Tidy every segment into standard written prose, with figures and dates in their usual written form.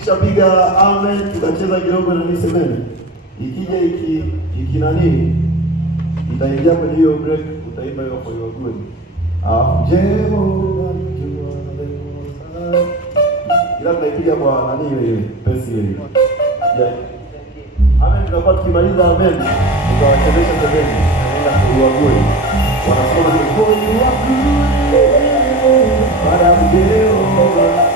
Tukishapiga amen, tukacheza kidogo na nisemeni. Ikija iki nani? Itaingia kwenye hiyo break, utaimba hiyo for your good. Jehova ila tunaipiga kwa nani ile pesi ile. Yeah. Amen, tunakuwa tukimaliza amen. Tutawachezesha pembeni. Naenda kwa your good. Wanasoma ni for your good. Para Jehova.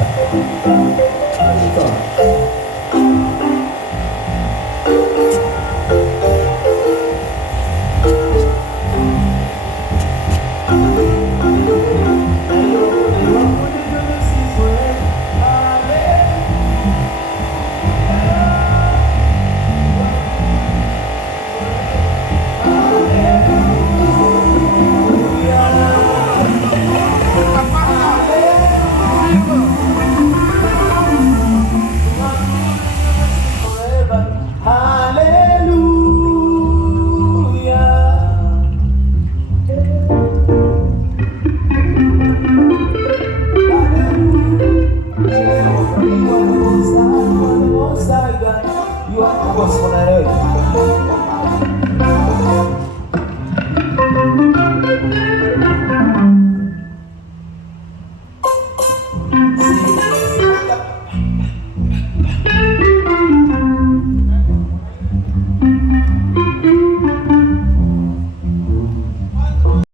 You are the boss for